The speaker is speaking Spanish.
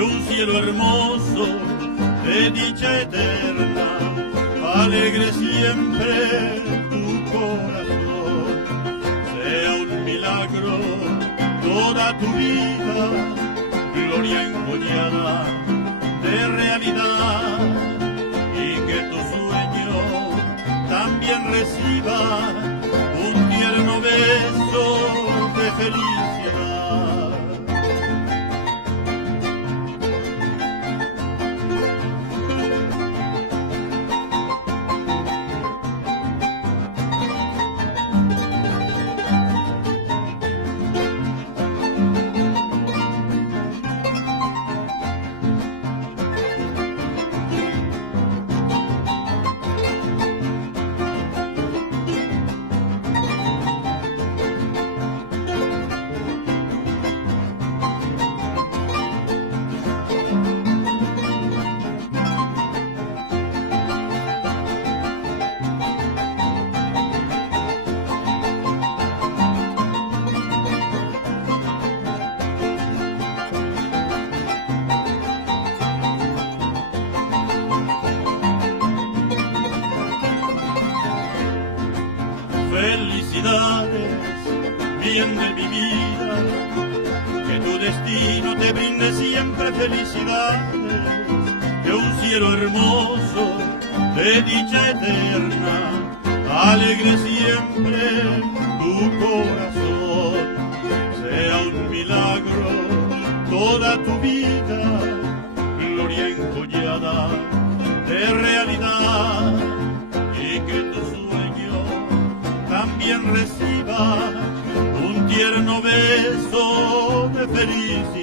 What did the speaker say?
de un cielo hermoso, de dicha eterna, alegre siempre tu corazón. Sea un milagro toda tu vida, gloria enjollada de realidad, y que tu sueño también reciba un tierno beso de felicidad. Felicidades, bien de mi vida, que tu destino te brinde siempre felicidades, que un cielo hermoso de dicha eterna alegre siempre tu corazón. Sea un milagro toda tu vida, gloria enjollada de realidad, y que tu sueño también reciba un tierno beso de felicidad.